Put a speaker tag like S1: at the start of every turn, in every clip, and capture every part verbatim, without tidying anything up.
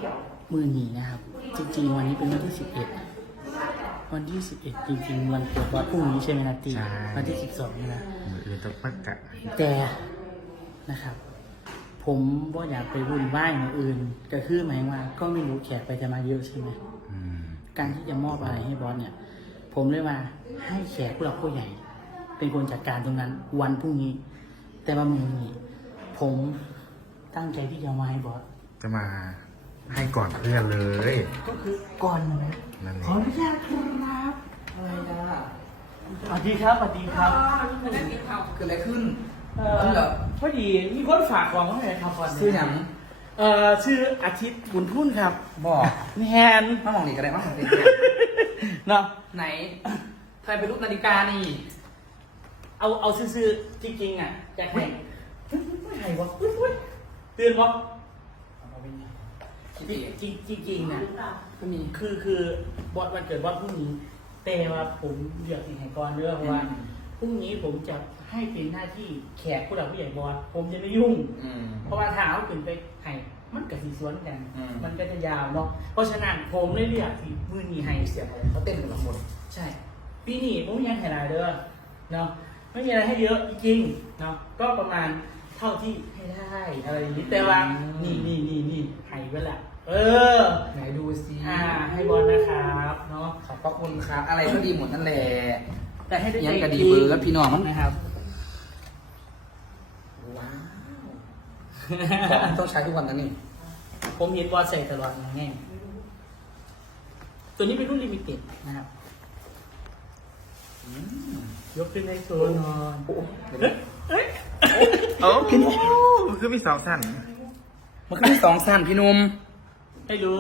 S1: มือหนีนะครับจริงๆวันนี้เป็นวันที่สิบเอ็ดวันที่สิบเอ็ดจริงๆวันเกิดวันพรุ่งนี้ใช่ไหมนะตีวันที่สิบสองนี่นะ
S2: มืออื่นต้องปักกะ
S1: แต่นะครับ ผมว่าอยากไปวุ่นวายอย่างอื่นก็คือหมายว่าก็ไม่รู้แขกไปจะมาเยอะใช่ไหม
S2: อืม
S1: การที่จะมอบอะไรให้บอสเนี่ย ผมเลยว่าให้แขกผู้หลักผู้ใหญ่ เป็นคนจัดการตรงนั้นวันพรุ่งนี้ แต่ว่ามือนี้ผมตั้งใจที่จะมาให้บอส
S2: จะมาให้ก่อนเพื่อนเลย
S1: ก็คือก่อนนะ
S2: นั่น
S1: ข
S2: เอ
S1: อง อนุญาตครับอะไรนะสวัสดีครับสวัสดีครับ
S3: เกิดอะไรขึ้น
S1: เอ่
S3: อ๋อเหร
S1: อ
S3: อ
S1: พอดีมีคนฝากของมาให้ครับก่อน
S3: ชื่อหยัง
S1: เอ่อชื่ออาทิตย์บุญทุ่นครับ
S3: บอก
S1: แฮน
S3: มามองนี่ก็ได้มามองนี่
S1: เนาะ
S3: ไหนใครเป็นรูปนาฬิกานี่
S1: เอาเอาซื่อๆจริงๆอ่ะจากไหนไม่ไหนวะอุ้ยอุ้ยตื่นวะ
S3: คิด
S1: จ
S3: ดี
S1: ริงจริงจริงๆนะ
S3: ก็มี
S1: คือคือบอสวันเกิดบอสพรุ่งนี้ แต่ว่าผมเดือดสิ่งแห่งกรเรื่องเพราะว่าพรุ่งนี้ผมจะให้เป็นหน้าที่แขกผู้หลักผู้ใหญ่บอสผมจะไม่ยุ่ง
S3: อืม
S1: เพราะว่าถ้าเอาขึ้นไปให้มันกับสีสวนกัน
S3: อืม
S1: มันก็จะยาวเนาะเพราะฉะนั้นผมเลยเรียกที่มือนีให้
S3: เสียงอะไรเขาเต้นกันหมด
S1: ใช่ปีนี้ผมยังให้หลายเด้อเนาะไม่มีอะไรให้เยอะจริงๆเนาะก็ประมาณเท่าที่ให้ได้อะไรอย่างนี้แต่ว่านี่นี่นี่นี่ให้ไว้ละเออ
S3: ไหนดูสิ
S1: อ่าให้บอลนะครับเนาะ
S3: ขอบพระคุณครับ อะไรก็ดีหมดนั่นแหละ
S1: แต่ให้ได้
S3: ยังกะดี
S1: จริง
S3: เบอร์แล้วพี่น้อง
S1: นะครับ
S3: ว้าวของต้องใช้ทุกวันนะนี่
S1: ผมเห็นบอลใส่ตลอดไงตัวนี้เป็นรุ่นลิมิเต็ดนะครับ
S3: อืม
S1: ยกขึ้นในโซนนอน
S3: โอ้โห
S1: เอ้ย
S2: โอ้คือมีสองสั้น
S3: มันคือมีสองสั้นพี่หนุ่ม
S1: ไม่รู้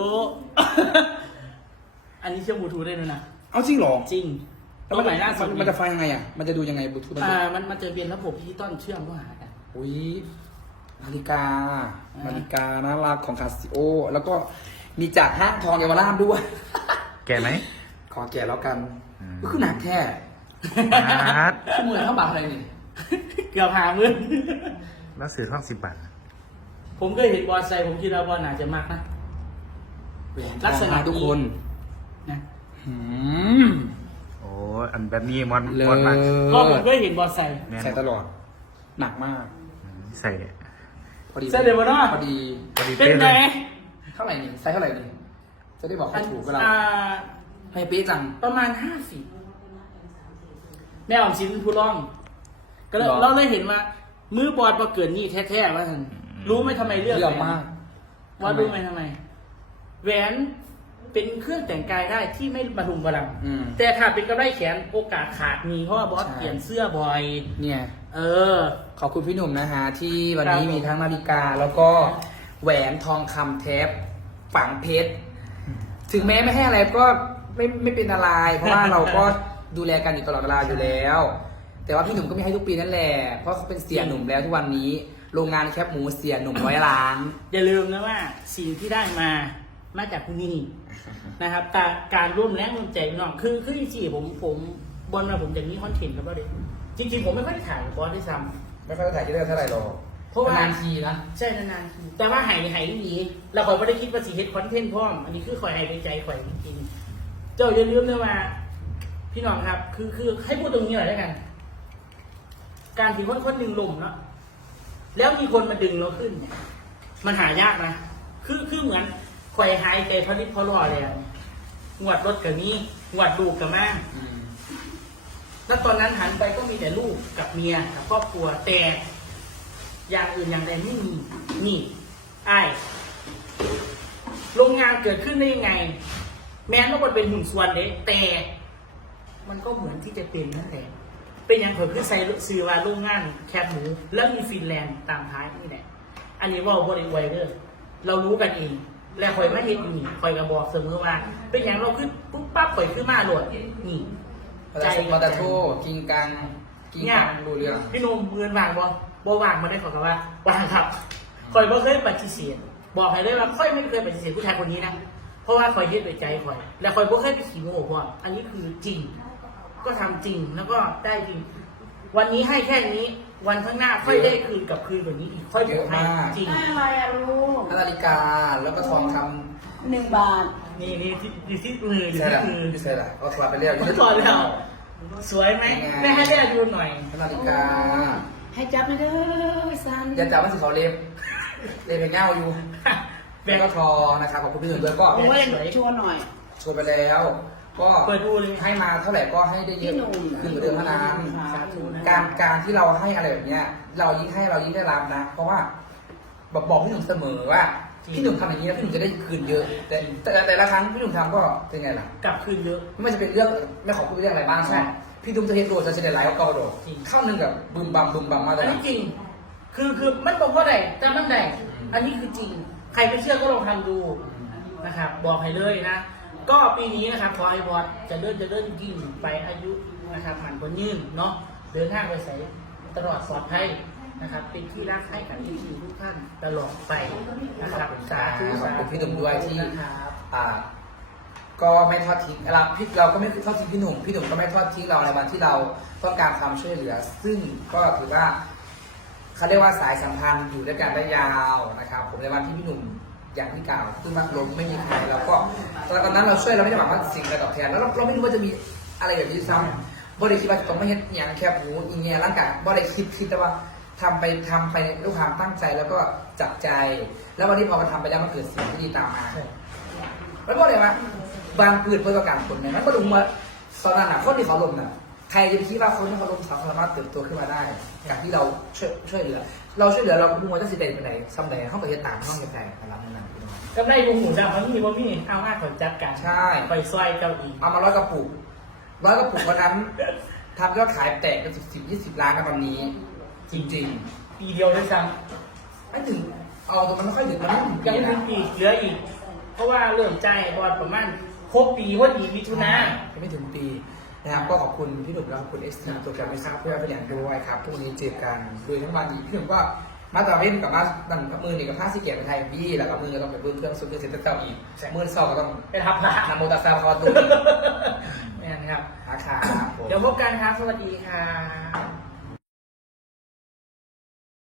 S1: อันนี้เชื่อมบลูทูธได้ด้วยนะ
S3: เอาจริงเหรอ
S1: จริง
S3: แล้วมัน
S1: ใหม่ล่าสุด
S3: มันจะไฟยังไงอ่ะ มันจะดูยังไงบลูทูธมัน
S1: อ่ามันมันจะเป็นระบบดิจิตอลเชื่อมเข้าหากัน
S3: อุ้ยนาฬิกา
S1: อ่า
S3: นาฬิกาน่ารักของคาซิโอ แล้วก็มีจากห้างทองเยาวราชด้วย
S2: แกไหม
S3: ขอแก่แล้วกัน
S2: อืม
S3: ก็คือหนักแท้
S2: อาร์ต
S3: ชั่วโมงเท่าบาทอะไรนี่
S1: เกือบหาเงิน
S2: แล้วซื้อท่องสิบบาท
S1: ผมก็เห็นบอลใส่ผมคิดว่าบอลอาจจะมากนะ ลักษณะ
S3: ทุกคน
S1: นะ
S3: หืม
S2: โอ้อันแบบนี้มอน
S3: เล
S2: มอนมาก
S1: ก็ผมก็เห็นบอลใส่
S2: แน่น
S3: ใส่ตลอด หนักมาก
S2: ใส่
S3: พอดี
S1: ใส่เดี๋ยวมาเนาะ
S3: พอดี
S2: พอดี
S1: เป็น
S2: เป๊ะเล
S1: ไง
S2: ย
S3: เท่าไหร่นี่ไซส์เท่าไหร่นี่ จะได้บอกเขาถูกเวลา
S1: อ่า
S3: ให้เป๊ะจัง
S1: ประมาณห้าสิบแม่ออมสินเป็นผู้ร้อง ก็เลย
S3: หรอ
S1: เราเลยเห็นว่า มือบอลมาเกิดนี่แท้ๆว่าท่านรู้ไหมทำไมเลือก
S3: เยอะมาก
S1: ว่ารู้ไหมทำไมแหวนเป็นเครื่องแต่งกายได้ที่ไม่บรรทุมบรัง
S3: อืม
S1: แต่ถ้าเป็นกระไรแขนโอกาสขาดมีเพราะว่าบอส
S3: ใช่
S1: เปลี่ยนเสื้อบ่อย
S3: เนี่ย
S1: เออ
S3: ขอบคุณพี่หนุ่มนะฮะ ที่วันนี้
S1: ครับผม
S3: มีทั้งนาฬิกา แล้วก็แหวนทองคำแทบฝังเพชร ถึงแม้ไม่ให้อะไรก็ไม่ไม่เป็นอะไร เพราะว่าเราก็ดูแลกันอยู่ตลอดเวลาอยู่แล้ว แต่ว่าพี่หนุ่มก็มีให้ทุกปีนั่นแหละ เพราะเขาเป็นเสียหนุ่มแล้วทุกวันนี้ โรงงานแคบหมูเสียหนุ่มร้อยล้าน
S1: อย่าลืมนะว่าสิ่งที่ได้มามาจากคุณนี่นะครับแต่การร่วมแรงร่วมใจพี่น้องคือคือจริงๆผมผมบอลมาผมจะมีคอนเทนต์ครับว่าเด็กจริงๆผมไม่ค่อยได้ถ่ายกับบอสด้วยซ้
S3: ไม่ค่อยได้ถ่ายที่ได้เท่าไหร่หรอก
S1: ำเพราะว่าน
S3: านทีนะ
S1: ใช่นานๆทีแต่ว่าหายหายดีเราคอยไม่ได้คิดว่าสีเฮ็ดคอนเทนต์พร้อมอันนี้คือคอยหายในใจคอยจริงๆเจ้าอย่าลืมนะว่า พี่น้องครับ คือคือให้พูดตรงนี้หน่อยแล้วกัน การที่คนคนหนึ่งลมเนาะแล้วมีคนมาดึงเราขึ้นเนี่ยมันหายากนะคือคือเหมือนคอยหายใจพลิตพลอเลยอะงวดรถกับนี้งวดลูกกับแม่
S3: อืม
S1: แล้วตอนนั้นหันไปก็มีแต่ลูกกับเมียกับครอบครัวแต่อย่างอื่นอย่างใดไม่มีนี่ไอ้ายโรงงานเกิดขึ้นได้ยังไง แม้ว่ามันเป็นหุ่นส่วนเด็กแต่ มันก็เหมือนที่จะเป็นนั่นแหละเป็นอย่างเผิ่คือใส่ซื้อว่าโรงงานแคบหมู แล้วมีฟินแลนด์ตามท้ายนี่แหละอันนี้ว่าบริไวเดอร์เรารู้กันเอง และคอยมาเห็นอยู่นี่คอยกระบอกเสมอว่า เป็นอย่างเราขึ้นปุ๊บปั๊บคอยขึ้นมาโหลดนี่
S3: ใจมอเตอร์โทกิงกังกิงกังดูเรื่อง
S1: พี่หนุ่มเงินวางบ่บ่วางมาได้ขอกับว่าวางครับคอยบ่เคยปฏิเสธบอกให้เลยว่าค่อยไม่เคยปฏิเสธผู้ชายคนนี้นะเพราะว่าคอยเฮ็ดด้วยใจคอย และคอยบ่เคยไปขี่โม่พ่ออันนี้คือจริง ก็ทำจริงแล้วก็ได้จริง วันนี้ให้แค่นี้วันข้างหน้าค่อยได้คืนกับคืนแบบนี้อีกค่อยบ
S3: เย
S1: อก
S3: อะ
S1: ให้
S3: มาก
S1: จริง
S4: ได้อะไรอะลูก
S3: นาฬิกาแล้วก็ทองค
S4: หนึ่งบาท
S1: นี่นี่ที่อยู่ที่มือ
S3: ำ
S1: อยู่
S3: ใช่
S1: ที่
S3: ละ
S1: มือ
S3: ไม่ใช่ละเอาถอดไปแล้ว
S1: ไม่ถอดแล้วสวยไหมแม่ให้แม่ดูหน่อย
S3: นาฬิกา
S4: ให้จับมาเด้อซัน
S3: อย่าจับมันสิเขาเล็บเล็บเป็นเงาอยู่แบงก์ก็ทอนะครับขอบคุณพี่หนุ่มด้วยก็
S4: โอ้ยโชว์หน่อย
S3: โชว์ไปแล้ว ก็
S1: เปิดดูเลย
S3: ให้มาเท่าไหร่ก็ให้ได้เย
S4: พี่
S3: อะ
S4: หนุ่ม
S3: ขึ้นกว่าเดิมเท่านั้น
S1: สาธุนะ
S3: การการที่เราให้อะไรแบบเนี้ย เรายิ่งให้เรายิ่งได้รับนะ เพราะว่าบอกบอกพี่หนุ่มเสมอว่าพี่หนุ่มทำอย่างนี้แล้วพี่หนุ่มจะได้คืนเยอะ แต่แต่แต่ละครั้งพี่หนุ่มทำก็เป็นไงล่ะ
S1: กลับคืนเยอะ
S3: ไม่ว่าจะเป็นเรื่องไม่ขอพูดเรื่องอะไรบ้าง
S1: ใช่
S3: พี่ตุ้มจะเห็นโดดจะเฉลี่ยไลฟ์ก็กระโดด
S1: จริง
S3: เข้าหนึ่งกับบึมบัมบึมบัมมาเล
S1: อั
S3: ย
S1: นนี้จริง คือคือมันบอกว่าใดแต่มันใดอันนี้คือจริง ใครไม่เชื่อก็ลองทำดูนะครับ บอกให้เลยนะ ก็ปีนี้นะครับขอให้บอสจะเลื่อนจะเลื่อนยิ่งไปอายุนะครับหันคนยืนเนาะ เดินทางไปใส่ตลอดปลอดภัยนะครับ เป็นที่รักให้กับที่ทีทุกท่านตลอดไปนะครับ สาธุ
S3: ขอบคุณพี่ตุ้มด้วยที่
S1: นะครับ
S3: อ่า ก็ไม่ทอดทิ้งเราพี่เราก็ไม่ทอดทิ้งพี่หนุ่มพี่หนุ่มก็ไม่ทอดทิ้งเราในวันที่เราต้องการความช่วยเหลือ ซึ่งก็ถือว่าเขาเรียกว่าสายสัมพันธ์อยู่ด้วยกันได้ยาวนะครับ ผมในวันที่พี่หนุ่มอย่างที่กล่าวขึ้นมาล้มไม่มีใครเราก็ตอนนั้นเราช่วยเราไม่ได้หวังว่าสิ่งอะไรตอบแทนแล้วเราเราไม่รู้ว่าจะมีอะไรแบบนี้ซ้ำบริคิดว่าจะต้องไม่เห็นอย่างแคบหูอินเนียร่างกายบริคิดคิดแต่ว่าทำไปทำไปด้วยความตั้งใจแล้วก็จับใจ แล้ววันนี้พอมาทำไปแล้วมันเกิดสิ่งที่ดีตามมา แล้วบอกเลยว่าบางพืชเพื่อประกันผลเนี่ยมันก็ดูว่าตอนนั้นน่ะคนที่เขาลงน่ะใครจะไปคิดว่าคนที่เขาลงเขาสามารถเติบโตขึ้นมาได้จากที่เราช่วยช่วยเหลือ เราช่วยเหลือเราดูว่าจะสิเดนไปไหนซ้ำไหนห้องประเทศต่างห้องใหญ่ๆอะไรนั่นน่ะ
S1: ก็ได้วงหมูจับมันมีว่ามีเอาง่ายขอจัดการ
S3: ใช่
S1: ไปซอยเก้าอีก
S3: เอามาร้อยกระปุกร้อยกระปุกวันนั้นทำยอดขายแตกเป็นสิบสิบยี่สิบล้านกันวันนี้ จริง
S1: ปีเดียวด้วยซ้
S3: ๆไม่ถึงเอาตัวมันไม่ค่อยถึงมันไม่ถึง
S1: ำ
S3: ปี
S1: ยังไม่ถึ
S3: นะ
S1: งปีเหลืออีก เพราะว่าเริ่มใจบอลประมาณครบปีว่าอีกมิถุนา
S3: ยังไม่ถึงปีนะครับก็ขอบคุณพี่หนุ่มและขอบคุณเอสทีตัวแกรมไม่ทราบเพื่อนเป็นอย่างด้วยครับพรุ่งนี้เจอกันโดยทั้งวันอีกพี่หนุ่มก็มาต่อเล่นกับมาดันกับมือนี่กับผ้าสีเกียรติไทยบี้แล้วกับมือก็ต้องไปเบิ้งเครื่องซุปเปอร์เซ็นเตอร์เจ้าอีกมือสองก็ต้อง
S1: ไปทับพระ
S3: นำโมตัสซาพอตุ
S1: นี่นครับ
S3: ราคาผม
S1: เดี๋ยวพบกันครับ สวัสดีครับ